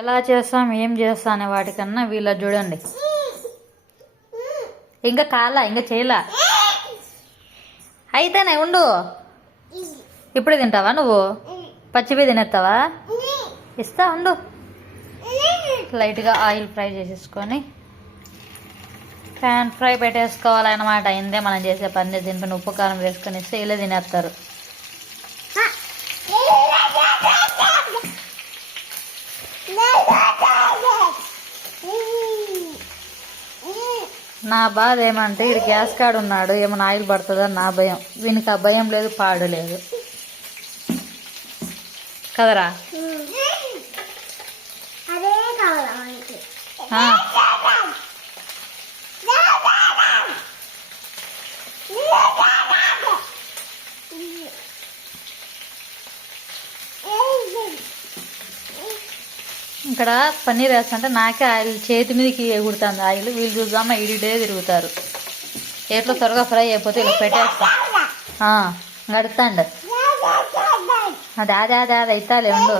ఎలా చేస్తాం ఏం చేస్తాం అనే వాటికన్నా వీళ్ళ చూడండి. ఇంకా కాలా ఇంకా చేయలా. అయితేనే ఉండు. ఇప్పుడే తింటావా నువ్వు? పచ్చివే తినేస్తావా? ఇస్తా ఉండు. లైట్గా ఆయిల్ ఫ్రై చేసేసుకొని ప్యాన్ ఫ్రై పెట్టేసుకోవాలన్నమాట. ఇందే మనం చేసే పని. దీనిపైన ఉప్పు కారం వేసుకొని ఇస్తే ఇలా తినేస్తారు. నా బాధ ఏమంటే ఇది గ్యాస్ కాడ ఉన్నాడు, ఏమైనా ఆయిల్ పడుతుందని నా భయం. వీనికి ఆ భయం లేదు, పాడు లేదు కదరా. ఇక్కడ పన్నీర్ వేస్తుంటే నాకే ఆయిల్ చేతి మీదకి ఎగుడుతుంది ఆయిల్. వీళ్ళు చూద్దామా ఇడిడే తిరుగుతారు. ఎట్లా త్వరగా ఫ్రై అయిపోతే ఇలా పెట్టేస్తా. గడుతాండు. అది ఇస్తాలే ఉండు.